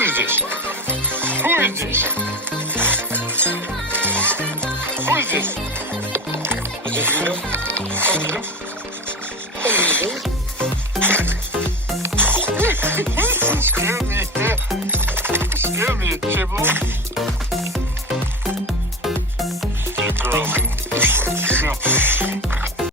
Who is this? Who is this? Who is this? Is it Lilo? Lilo? Scare me. Scare me, Chibble.